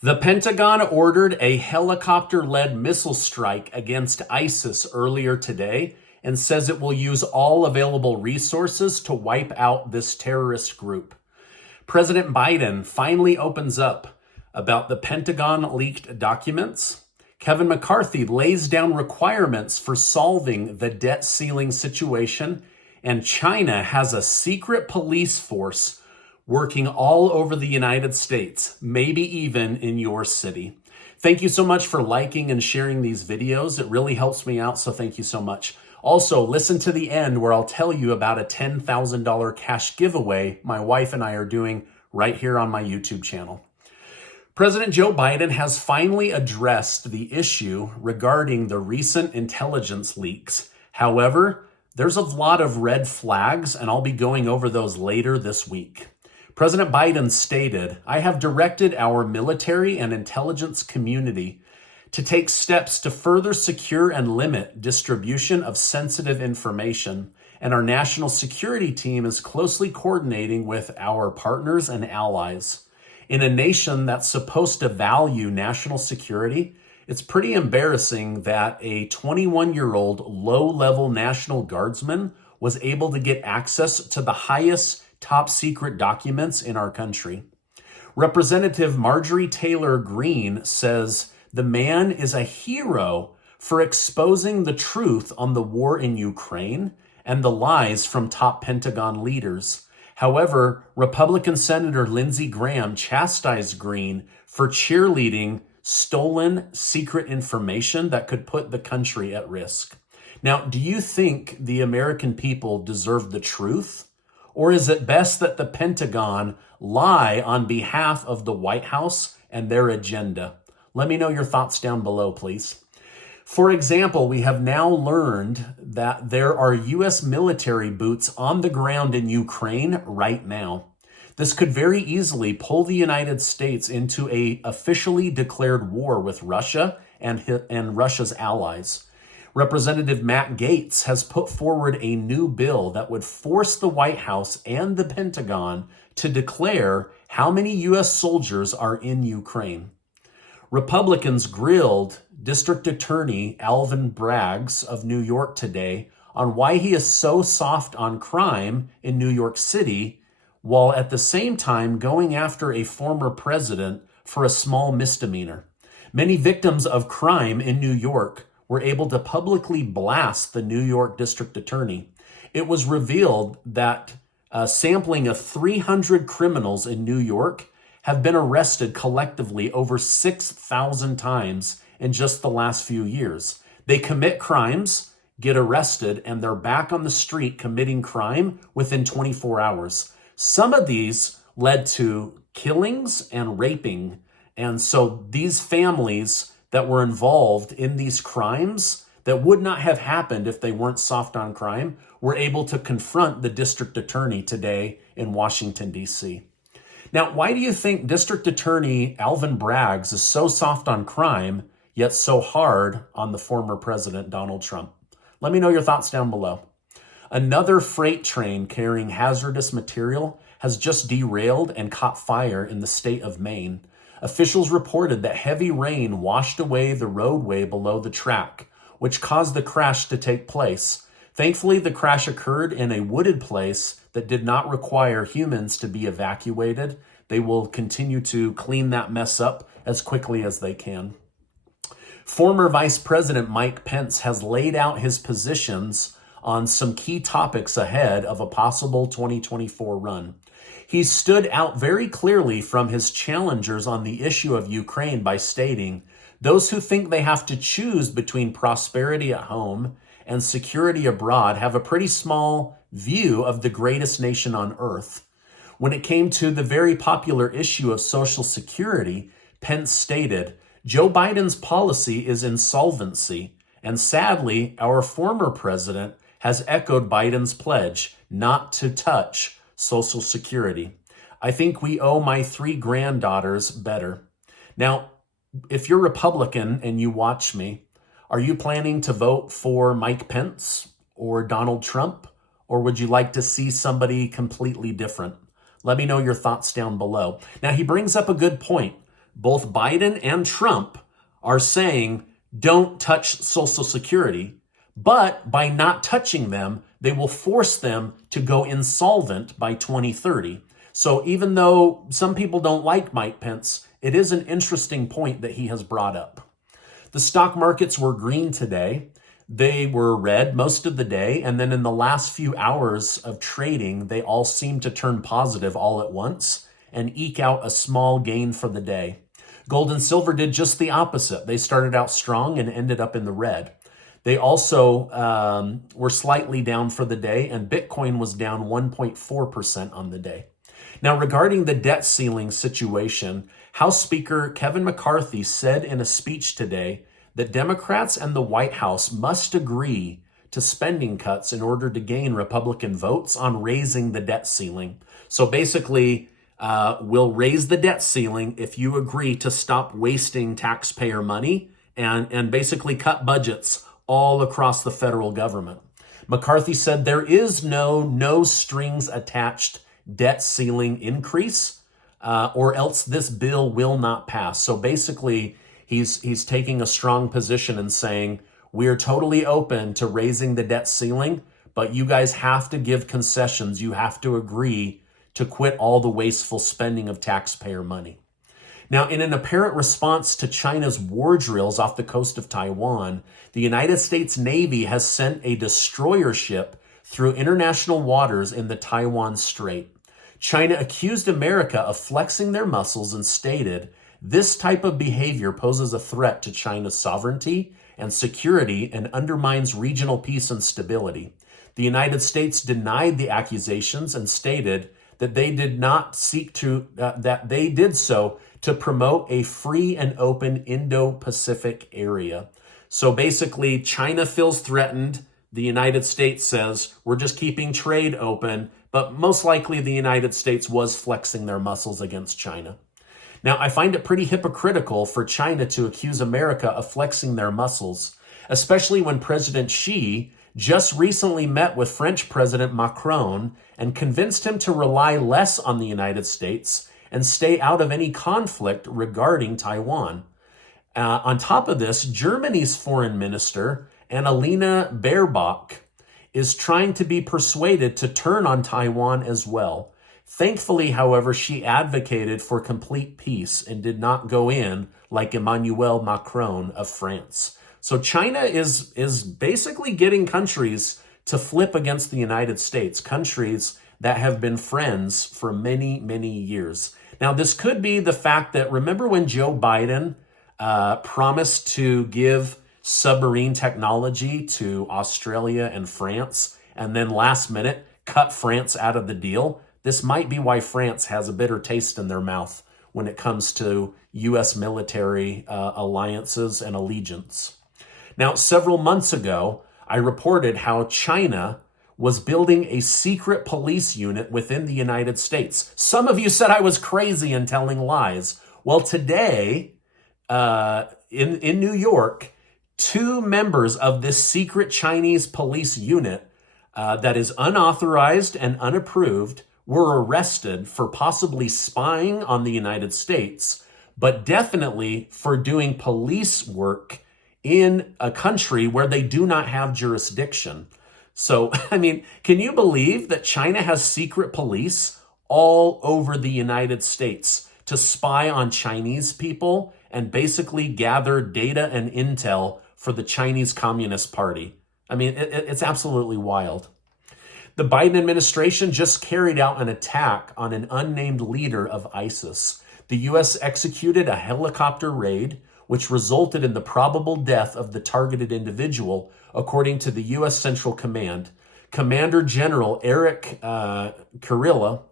The Pentagon ordered a helicopter-led missile strike against ISIS earlier today and says it will use all available resources to wipe out this terrorist group. President Biden finally opens up about the Pentagon leaked documents. Kevin McCarthy lays down requirements for solving the debt ceiling situation, and China has a secret police force working all over the United States, maybe even in your city. Thank you so much for liking and sharing these videos. It really helps me out, so thank you so much. Also, listen to the end where I'll tell you about a $10,000 cash giveaway my wife and I are doing right here on my YouTube channel. President Joe Biden has finally addressed the issue regarding the recent intelligence leaks. However, there's a lot of red flags, and I'll be going over those later this week. President Biden stated, "I have directed our military and intelligence community to take steps to further secure and limit distribution of sensitive information, and our national security team is closely coordinating with our partners and allies." In a nation that's supposed to value national security, it's pretty embarrassing that a 21-year-old low-level National Guardsman was able to get access to the highest top secret documents in our country. Representative Marjorie Taylor Greene says the man is a hero for exposing the truth on the war in Ukraine and the lies from top Pentagon leaders. However, Republican Senator Lindsey Graham chastised Greene for cheerleading stolen secret information that could put the country at risk. Now, do you think the American people deserve the truth? Or is it best that the Pentagon lie on behalf of the White House and their agenda? Let me know your thoughts down below, please. For example, we have now learned that there are U.S. military boots on the ground in Ukraine right now. This could very easily pull the United States into a officially declared war with Russia and Russia's allies. Representative Matt Gaetz has put forward a new bill that would force the White House and the Pentagon to declare how many U.S. soldiers are in Ukraine. Republicans grilled District Attorney Alvin Braggs of New York today on why he is so soft on crime in New York City, while at the same time going after a former president for a small misdemeanor. Many victims of crime in New York were able to publicly blast the New York District Attorney. It was revealed that a sampling of 300 criminals in New York have been arrested collectively over 6,000 times in just the last few years. They commit crimes, get arrested, and they're back on the street committing crime within 24 hours. Some of these led to killings and raping. And so these families that were involved in these crimes that would not have happened if they weren't soft on crime were able to confront the district attorney today in Washington, D.C. Now, why do you think District Attorney Alvin Braggs is so soft on crime, yet so hard on the former president, Donald Trump? Let me know your thoughts down below. Another freight train carrying hazardous material has just derailed and caught fire in the state of Maine. Officials reported that heavy rain washed away the roadway below the track, which caused the crash to take place. Thankfully, the crash occurred in a wooded place that did not require humans to be evacuated. They will continue to clean that mess up as quickly as they can. Former Vice President Mike Pence has laid out his positions on some key topics ahead of a possible 2024 run. He stood out very clearly from his challengers on the issue of Ukraine by stating, "Those who think they have to choose between prosperity at home and security abroad have a pretty small view of the greatest nation on earth." When it came to the very popular issue of Social Security, Pence stated, "Joe Biden's policy is insolvency, and sadly, our former president has echoed Biden's pledge not to touch Social Security. I think we owe my 3 granddaughters better." Now, if you're Republican and you watch me, are you planning to vote for Mike Pence or Donald Trump? Or would you like to see somebody completely different? Let me know your thoughts down below. Now, he brings up a good point. both Biden and Trump are saying don't touch Social Security, but by not touching them, they will force them to go insolvent by 2030. So even though some people don't like Mike Pence, it is an interesting point that he has brought up. The stock markets were green today. They were red most of the day, and then in the last few hours of trading, they all seemed to turn positive all at once and eke out a small gain for the day. Gold and silver did just the opposite. They started out strong and ended up in the red. They also were slightly down for the day, and Bitcoin was down 1.4% on the day. Now, regarding the debt ceiling situation, House Speaker Kevin McCarthy said in a speech today that Democrats and the White House must agree to spending cuts in order to gain Republican votes on raising the debt ceiling. So basically, we'll raise the debt ceiling if you agree to stop wasting taxpayer money and basically cut budgets all across the federal government. McCarthy said there is no strings attached debt ceiling increase, or else this bill will not pass. So basically, he's taking a strong position and saying, we're totally open to raising the debt ceiling, but you guys have to give concessions. You have to agree to quit all the wasteful spending of taxpayer money. Now, in an apparent response to China's war drills off the coast of Taiwan, the United States Navy has sent a destroyer ship through international waters in the Taiwan Strait. China accused America of flexing their muscles and stated, this type of behavior poses a threat to China's sovereignty and security and undermines regional peace and stability. The United States denied the accusations and stated that they did not seek to, that they did so to promote a free and open Indo-Pacific area. So basically, China feels threatened. The United States says, we're just keeping trade open, but most likely the United States was flexing their muscles against China. Now, I find it pretty hypocritical for China to accuse America of flexing their muscles, especially when President Xi just recently met with French President Macron and convinced him to rely less on the United States and stay out of any conflict regarding Taiwan. On top of this, Germany's foreign minister, Annalena Baerbock, is trying to be persuaded to turn on Taiwan as well. Thankfully, however, she advocated for complete peace and did not go in like Emmanuel Macron of France. So China is basically getting countries to flip against the United States, countries that have been friends for many, many years. Now, this could be the fact that, remember when Joe Biden promised to give submarine technology to Australia and France, and then last minute cut France out of the deal? This might be why France has a bitter taste in their mouth when it comes to U.S. military alliances and allegiance. Now, several months ago, I reported how China was building a secret police unit within the United States. Some of you said I was crazy and telling lies. Well, today, in New York, 2 members of this secret Chinese police unit that is unauthorized and unapproved were arrested for possibly spying on the United States, but definitely for doing police work in a country where they do not have jurisdiction. So, I mean, can you believe that China has secret police all over the United States to spy on Chinese people and basically gather data and intel for the Chinese Communist Party? I mean, it's absolutely wild. The Biden administration just carried out an attack on an unnamed leader of ISIS. The U.S. executed a helicopter raid, which resulted in the probable death of the targeted individual, according to the U.S. Central Command. Commander General Eric Kurilla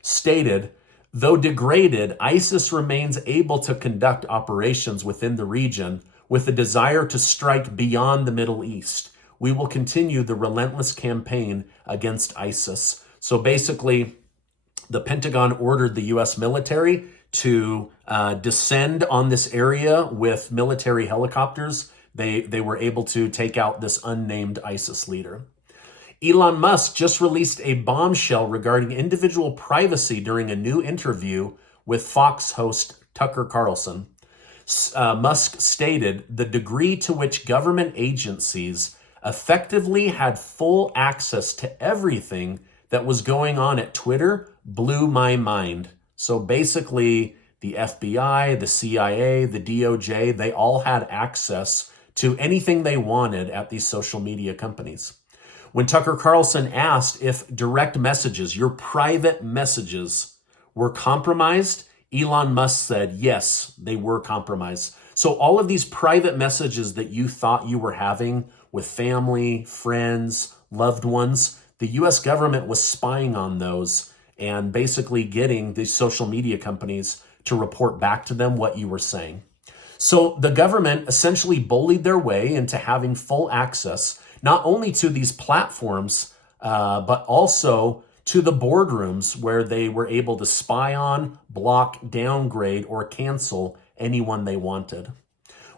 stated, though degraded, ISIS remains able to conduct operations within the region with a desire to strike beyond the Middle East. We will continue the relentless campaign against ISIS. So basically, the Pentagon ordered the U.S. military to descend on this area with military helicopters. They were able to take out this unnamed ISIS leader. Elon Musk just released a bombshell regarding individual privacy during a new interview with Fox host Tucker Carlson. Musk stated the degree to which government agencies effectively had full access to everything that was going on at Twitter blew my mind. So basically, the FBI, the CIA, the DOJ, they all had access to anything they wanted at these social media companies. When Tucker Carlson asked if direct messages, your private messages, were compromised, Elon Musk said, yes, they were compromised. So all of these private messages that you thought you were having with family, friends, loved ones, the US government was spying on those and basically getting these social media companies to report back to them what you were saying. So the government essentially bullied their way into having full access, not only to these platforms, but also to the boardrooms where they were able to spy on, block, downgrade, or cancel anyone they wanted.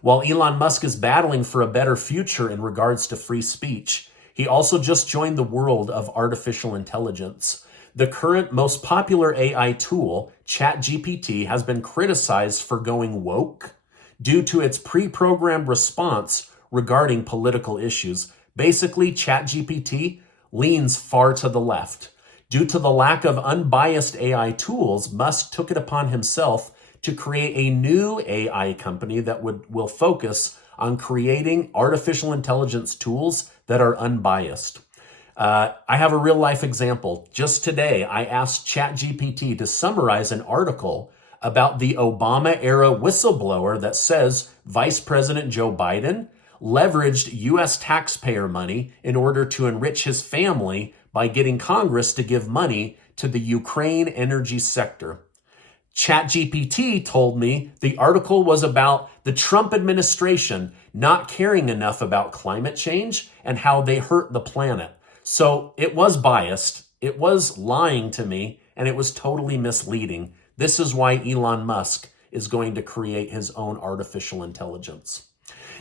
While Elon Musk is battling for a better future in regards to free speech, he also just joined the world of artificial intelligence. The current most popular AI tool, ChatGPT, has been criticized for going woke due to its pre-programmed response regarding political issues. Basically, ChatGPT leans far to the left. Due to the lack of unbiased AI tools, Musk took it upon himself to create a new AI company that will focus on creating artificial intelligence tools that are unbiased. I have a real life example. Just today, I asked ChatGPT to summarize an article about the Obama era whistleblower that says Vice President Joe Biden leveraged U.S. taxpayer money in order to enrich his family by getting Congress to give money to the Ukraine energy sector. ChatGPT told me the article was about the Trump administration not caring enough about climate change and how they hurt the planet. So it was biased, it was lying to me, and it was totally misleading. This is why Elon Musk is going to create his own artificial intelligence.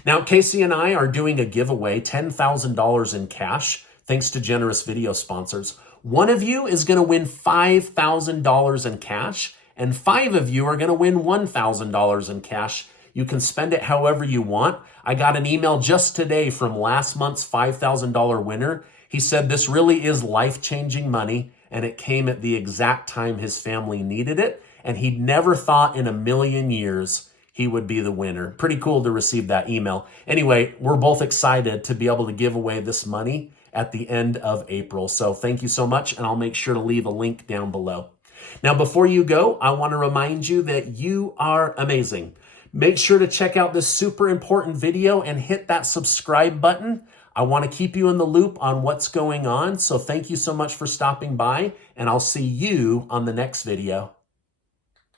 Now, Casey and I are doing a giveaway, $10,000 in cash, thanks to generous video sponsors. One of you is going to win $5,000 in cash, and 5 of you are going to win $1,000 in cash. You can spend it however you want. I got an email just today from last month's $5,000 winner. He said this really is life-changing money, and it came at the exact time his family needed it, and he'd never thought in a million years he would be the winner. Pretty cool to receive that email. Anyway, we're both excited to be able to give away this money at the end of April. So thank you so much, and I'll make sure to leave a link down below. Now, before you go, I want to remind you that you are amazing. Make sure to check out this super important video and hit that subscribe button. I want to keep you in the loop on what's going on. So thank you so much for stopping by, and I'll see you on the next video.